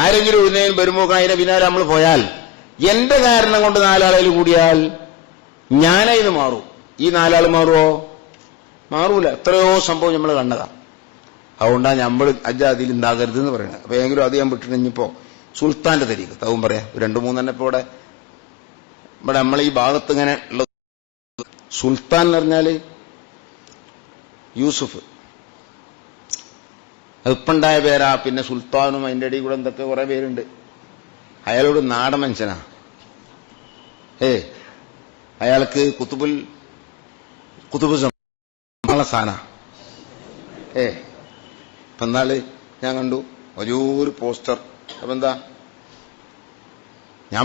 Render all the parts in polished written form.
ആരെങ്കിലും ഉഴുന്നേലും വരുമ്പോ അതിന്റെ പിന്നാലെ നമ്മൾ പോയാൽ എന്റെ കാരണം കൊണ്ട് 4 ആളുകൾ കൂടിയാൽ ഞാനതിന് മാറും. ഈ 4 ആൾ മാറുമോ? മാറൂല. എത്രയോ സംഭവം നമ്മൾ കണ്ടതാ. അതുകൊണ്ടാണ് നമ്മൾ അതിൽ ഉണ്ടാകരുത് എന്ന് പറയുന്നത്. അപ്പൊ എങ്കിലും അത് ഞാൻ വിട്ടിട്ടിപ്പോ സുൽത്താന്റെ തരീഖത്ത് അതും പറയാം. 2-3 ഇപ്പൊ ഇവിടെ നമ്മളെ ഈ ഭാഗത്ത് ഇങ്ങനെ ഉള്ള സുൽത്താൻ എന്ന് പറഞ്ഞാല് യൂസുഫ്, അതിപ്പുണ്ടായ പേരാ. പിന്നെ സുൽത്താനും അതിന്റെ ഇടയിൽ കൂടെ എന്തൊക്കെ കുറെ പേരുണ്ട്. അയാളോട് നാടൻ മനുഷ്യനാ. അയാൾക്ക് കുത്തുബ് സാന. ഇപ്പൊ എന്നാള് ഞാൻ കണ്ടു വലിയൊരു പോസ്റ്റർ. അപ്പൊ എന്താ, ഞാൻ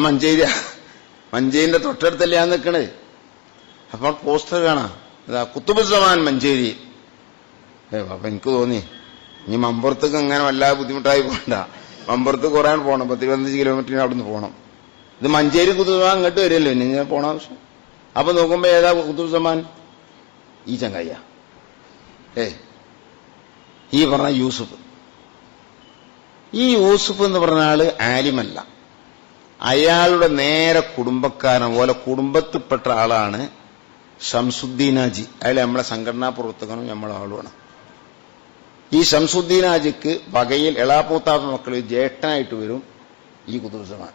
മഞ്ചേരിന്റെ തൊട്ടടുത്തല്ലേ ഞാൻ നിൽക്കണേ. അപ്പോൾ പോസ്റ്റർ കാണാം, കുത്തുബുസ്സമാൻ മഞ്ചേരി. അപ്പൊ എനിക്ക് തോന്നി ഇനി മമ്പുറത്തേക്ക് അങ്ങനെ വല്ലാതെ ബുദ്ധിമുട്ടായി പോകണ്ട. മമ്പുറത്ത് കുറെ പോകണം, 10-15 കിലോമീറ്ററിന് അവിടുന്ന് പോകണം. ഇത് മഞ്ചേരി കുത്തുബുസ്സമാൻ അങ്ങോട്ട് വരികയല്ലോ, ഇനി ഞാൻ പോണ ആവശ്യം. അപ്പൊ നോക്കുമ്പോ ഏതാ കുത്തുബുസ്സമാൻ? ഈ ചങ്ങയ്യ, ഈ പറഞ്ഞ യൂസുഫ്. ഈ യൂസുഫ് എന്ന് പറഞ്ഞ ആള് ആലിമല്ല. അയാളുടെ നേരെ കുടുംബക്കാരൻ പോലെ കുടുംബത്തിൽപ്പെട്ട ആളാണ് ഷംസുദ്ദീനാജി. അയാൾ നമ്മളെ സംഘടനാ പ്രവർത്തകനും നമ്മളെ ആളുമാണ്. ഈ ഷംസുദ്ദീനാജിക്ക് വകയിൽ എളാപ്പൂത്താപ്പ മക്കൾ ജ്യേഷ്ഠനായിട്ട് വരും ഈ കുത്തുബുസ്സമാൻ.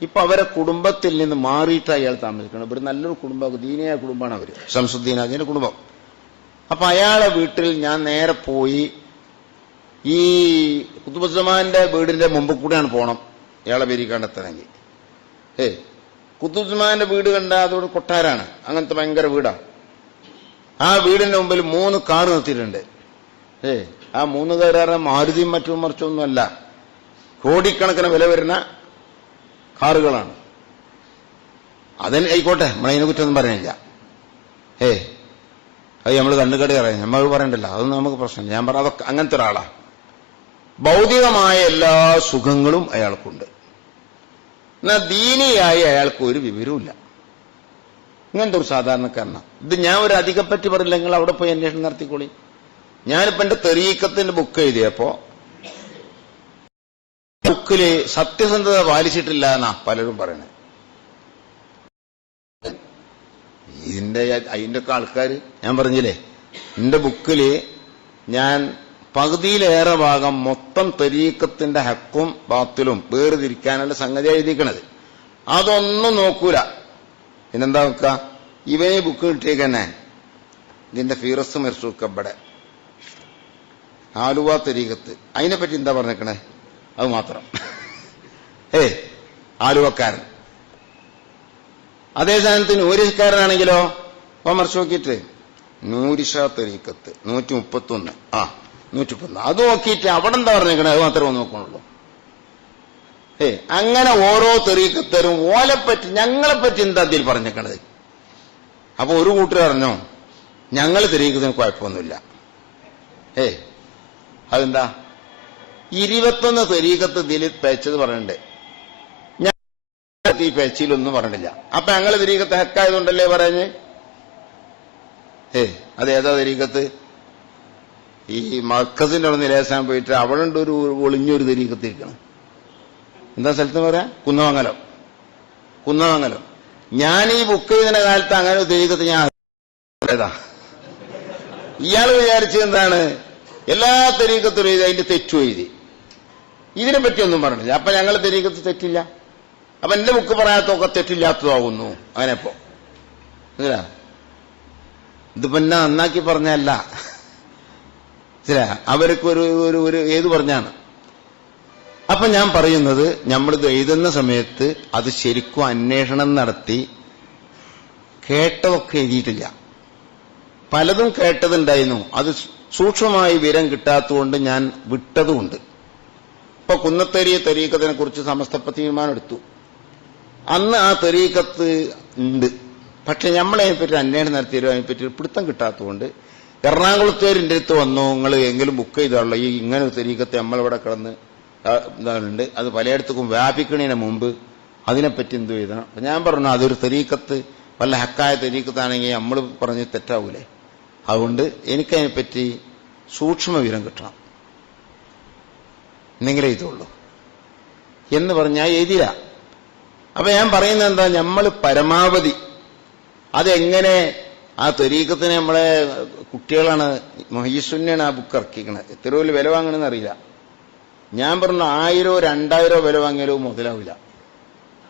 ഇപ്പൊ അവരെ കുടുംബത്തിൽ നിന്ന് മാറിയിട്ട് അയാൾ താമസിക്കണം. ഇവർ നല്ലൊരു കുടുംബം, ദീനിയായ കുടുംബമാണ് അവര്, ഷംസുദ്ദീനാജിന്റെ കുടുംബം. അപ്പൊ അയാളെ വീട്ടിൽ ഞാൻ നേരെ പോയി. ഈ കുത്തുബുസ്സമാന്റെ വീടിന്റെ മുമ്പ് കൂടെയാണ് പോണം ഇയാളെ പേര് കണ്ടെത്തണമെങ്കിൽ. കുത്തുബുസ്സമാന്റെ വീട് കണ്ട അതോട് കൊട്ടാരാണ്, അങ്ങനത്തെ ഭയങ്കര വീടാ. ആ വീടിന്റെ മുമ്പിൽ 3 കാറ് നിർത്തിയിട്ടുണ്ട്. ആ 3 കാറുകാരെ മാരുതിയും മറ്റും മറിച്ചൊന്നുമല്ല, കോടിക്കണക്കിന് വില വരുന്ന കാറുകളാണ്. അതിന് ആയിക്കോട്ടെ, നമ്മളതിനെ കുറ്റമൊന്നും പറയുന്നില്ല. അത് നമ്മൾ കണ്ണുകടി അറിയാം, നമ്മൾ പറയണ്ടല്ലോ, അതൊന്നും നമുക്ക് പ്രശ്നമില്ല. ഞാൻ പറഞ്ഞ അതൊക്കെ അങ്ങനത്തെ ഒരാളാ. ഭൗതികമായ എല്ലാ സുഖങ്ങളും അയാൾക്കുണ്ട്, എന്നാൽ ദീനിയായി അയാൾക്ക് ഒരു വിവരവുമില്ല. ഇങ്ങനത്തെ ഒരു സാധാരണക്കാരനാണ്. ഇത് ഞാൻ ഒരു അധികപ്പറ്റി പറയില്ല, നിങ്ങൾ അവിടെ പോയി അന്വേഷണം നടത്തിക്കോളി. ഞാനിപ്പോ എന്റെ തെരീക്കത്തിന്റെ ബുക്ക് എഴുതിയപ്പോ ബുക്കില് സത്യസന്ധത പാലിച്ചിട്ടില്ല എന്നാ പലരും പറയണേ. അതിന്റെ ഒക്കെ ആൾക്കാര് ഞാൻ പറഞ്ഞില്ലേ, എന്റെ ബുക്കില് ഞാൻ പകുതിയിലേറെ ഭാഗം മൊത്തം തെരീക്കത്തിന്റെ ഹക്കും ബാത്തിലും വേർതിരിക്കാനുള്ള സംഗതി എഴുതിക്കണത്. അതൊന്നും നോക്കൂല. പിന്നെന്താ നോക്കുക, ഇവനെ ബുക്ക് കിട്ടിയേക്കന്നെ ഇതിന്റെ ഫീറസ് മെർസൂക്കബടെ ആലുവ തെരീക്കത്ത്, അതിനെപ്പറ്റി എന്താ പറഞ്ഞേക്കണേ അത് മാത്രം. ആലുവക്കാരൻ. അതേ സ്ഥാനത്ത് നൂരിഷ്കാരനാണെങ്കിലോ മറിച്ച് നോക്കിയിട്ട് നൂരിഷ തെരീക്കത്ത് 131 131 അത് നോക്കിയിട്ട് അവിടെ എന്താ പറഞ്ഞേക്കണേ അത് മാത്രമേ നോക്കണുള്ളൂ. അങ്ങനെ ഓരോ തെരീക്കത്തരും ഓലെപ്പറ്റി ഞങ്ങളെപ്പറ്റി എന്താ അതിൽ പറഞ്ഞേക്കണത്. അപ്പൊ ഒരു കൂട്ടർ അറിഞ്ഞോ, ഞങ്ങൾ തെരീക്കത്തിന് കുഴപ്പമൊന്നുമില്ല. അതെന്താ 21 തെരീക്കത്ത് ഇതിൽ പേച്ചത് പറയണ്ടേ, ഞാൻ ഈ പേച്ചിലൊന്നും പറഞ്ഞില്ല. അപ്പൊ ഞങ്ങൾ തെരീക്കത്ത് ഹക്കായതുകൊണ്ടല്ലേ പറഞ്ഞ്. അതേതാ തെരീക്കത്ത്? ഈ മർക്കസിന്റെ അവിടെ നിലേശാൻ പോയിട്ട് അവിടെ ഉണ്ട് ഒരു ഒളിഞ്ഞൊരു തെരീക്കത്ത് ഇരിക്കണം. എന്താ സ്ഥലത്ത് പറയാ? കുന്നമംഗലം. ഞാൻ ഈ ബുക്ക് ചെയ്യുന്ന കാലത്ത് അങ്ങനെ ഒരു തെരീക്കത്ത് ഞാൻ ഏതാ. ഇയാൾ വിചാരിച്ചത് എന്താണ്, എല്ലാ തെരീക്കത്തും എഴുതി അതിന്റെ തെറ്റു എഴുതി, ഇതിനെ പറ്റിയൊന്നും പറഞ്ഞില്ല. അപ്പൊ ഞങ്ങൾ തെരീക്കത്ത് തെറ്റില്ല, അപ്പൊ എന്റെ ബുക്ക് പറയാത്തൊക്കെ തെറ്റില്ലാത്തതാകുന്നു. അങ്ങനെപ്പോ ഇതിപ്പോ എന്നെ നന്നാക്കി പറഞ്ഞല്ല, അവർക്ക് ഒരു ഏത് പറഞ്ഞാണ്. അപ്പൊ ഞാൻ പറയുന്നത്, നമ്മളിത് എഴുതുന്ന സമയത്ത് അത് ശരിക്കും അന്വേഷണം നടത്തി കേട്ടതൊക്കെ എഴുതിയിട്ടില്ല. പലതും കേട്ടതുണ്ടായിരുന്നു, അത് സൂക്ഷ്മമായി വിവരം കിട്ടാത്തതുകൊണ്ട് ഞാൻ വിട്ടതുമുണ്ട്. ഇപ്പൊ കുന്നത്തേരിയ തെരീക്കത്തിനെ കുറിച്ച് സമസ്തപ്പ തീരുമാനം എടുത്തു. അന്ന് ആ തെരീക്കത്ത് ഉണ്ട്, പക്ഷെ നമ്മളതിനെപ്പറ്റി അന്വേഷണം നടത്തിയാലും അതിനെപ്പറ്റി പിടുത്തം കിട്ടാത്തതുകൊണ്ട് എറണാകുളത്തേരിന്റെ അടുത്ത് വന്നു, നിങ്ങൾ എങ്കിലും ബുക്ക് ചെയ്താണല്ലോ ഈ ഇങ്ങനെ ഒരു തെരീക്കത്ത് നമ്മളിവിടെ കിടന്ന് ഇതാണുണ്ട്, അത് പലയിടത്തേക്കും വ്യാപിക്കണതിന് മുമ്പ് അതിനെപ്പറ്റി എന്തു എഴുതണം. അപ്പൊ ഞാൻ പറഞ്ഞു, അതൊരു തെരീക്കത്ത് വല്ല ഹക്കായ തെരീക്കത്താണെങ്കിൽ നമ്മൾ പറഞ്ഞ് തെറ്റാവൂലേ, അതുകൊണ്ട് എനിക്കതിനെപ്പറ്റി സൂക്ഷ്മ വിവരം കിട്ടണം, എന്നെങ്കിലേ ഇതുള്ളൂ. എന്ന് പറഞ്ഞാൽ എഴുതില്ല. അപ്പൊ ഞാൻ പറയുന്നത് എന്താ, നമ്മൾ പരമാവധി അതെങ്ങനെ ആ ത്വരീഖത്തിന് നമ്മളെ കുട്ടികളാണ് മൊഹീസുന്നെയാണ് ആ ബുക്ക് ഇറക്കിക്കണത്. എത്ര രൂപ വില വാങ്ങണമെന്ന് അറിയില്ല. ഞാൻ പറഞ്ഞു 1000 2000 വില വാങ്ങിയാലോ മുതലാവില്ല.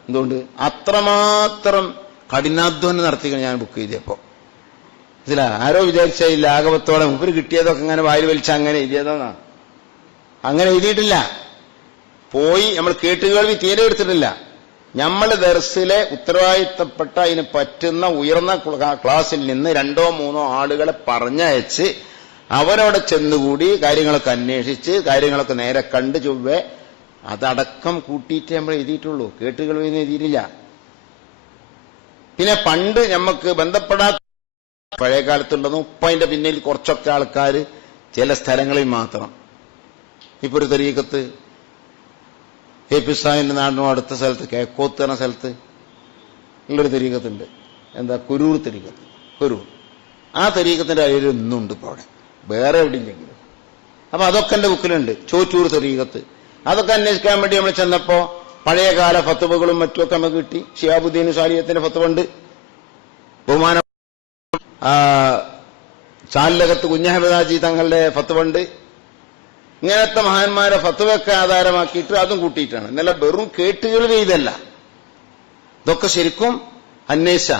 എന്തുകൊണ്ട്? അത്രമാത്രം കഠിനാധ്വാനം നടത്തിക്കണം ഞാൻ ബുക്ക് ചെയ്തപ്പോ. ആരോ വിചാരിച്ച ഈ ലാഘവത്തോടെ മുമ്പ് കിട്ടിയതൊക്കെ ഇങ്ങനെ വായിൽ വലിച്ച അങ്ങനെ എഴുതിയതാ. അങ്ങനെ എഴുതിയിട്ടില്ല. പോയി നമ്മൾ കേട്ടുകേൾവി തീരെ എടുത്തിട്ടില്ല. നമ്മള് ദർസിലെ ഉത്തരവാദിത്തപ്പെട്ട അതിന് പറ്റുന്ന ഉയർന്ന ക്ലാസ്സിൽ നിന്ന് 2 3 ആളുകളെ പറഞ്ഞയച്ച് അവരവിടെ ചെന്നുകൂടി കാര്യങ്ങളൊക്കെ അന്വേഷിച്ച് കാര്യങ്ങളൊക്കെ നേരെ കണ്ടു ചൊവ്വേ അതടക്കം കൂട്ടിയിട്ടേ നമ്മൾ എഴുതിയിട്ടുള്ളൂ. കേട്ടുകേൾവിയൊന്നും എഴുതിയിട്ടില്ല. പിന്നെ പണ്ട് നമുക്ക് ബന്ധപ്പെടാത്ത പഴയ കാലത്തുള്ളതും ഇപ്പൊ അതിന്റെ പിന്നിൽ കുറച്ചൊക്കെ ആൾക്കാർ ചില സ്ഥലങ്ങളിൽ മാത്രം. ഇപ്പൊ ഒരു തരീഖത്ത് ഹേപ്പിസാഹിന്റെ നാടിനും അടുത്ത സ്ഥലത്ത് കേക്കോത്ത് എന്ന സ്ഥലത്ത് ഉള്ളൊരു തരീഖത്തുണ്ട്. എന്താ? കുരൂർ തരീഖത്ത്. കുരൂർ ആ തരീഖത്തിന്റെ അഴിയിൽ ഇന്നുണ്ട് ഇപ്പൊ അവിടെ, വേറെ എവിടെ ഇല്ലെങ്കിലും. അപ്പൊ അതൊക്കെ എന്റെ ബുക്കിലുണ്ട്. ചോറ്റൂർ തരീഖത്ത് അതൊക്കെ അന്വേഷിക്കാൻ വേണ്ടി നമ്മൾ ചെന്നപ്പോ പഴയകാല ഫത്വകളും മറ്റുമൊക്കെ നമുക്ക് കിട്ടി. ഷിഹാബുദ്ദീൻ സാലിയത്തിന്റെ ഫത്വണ്ട്, ബഹുമാന ചാലകത്ത് കുഞ്ഞഹമ്മദാജി തങ്ങളുടെ ഫത്വണ്ട്. ഇങ്ങനത്തെ മഹാന്മാരെ ഫത്വയൊക്കെ ആധാരമാക്കിയിട്ട് അതും കൂട്ടിയിട്ടാണ്. ഇന്നലെ വെറും കേട്ടുകേൾവി ഇതല്ല, ഇതൊക്കെ ശരിക്കും അന്വേഷിച്ച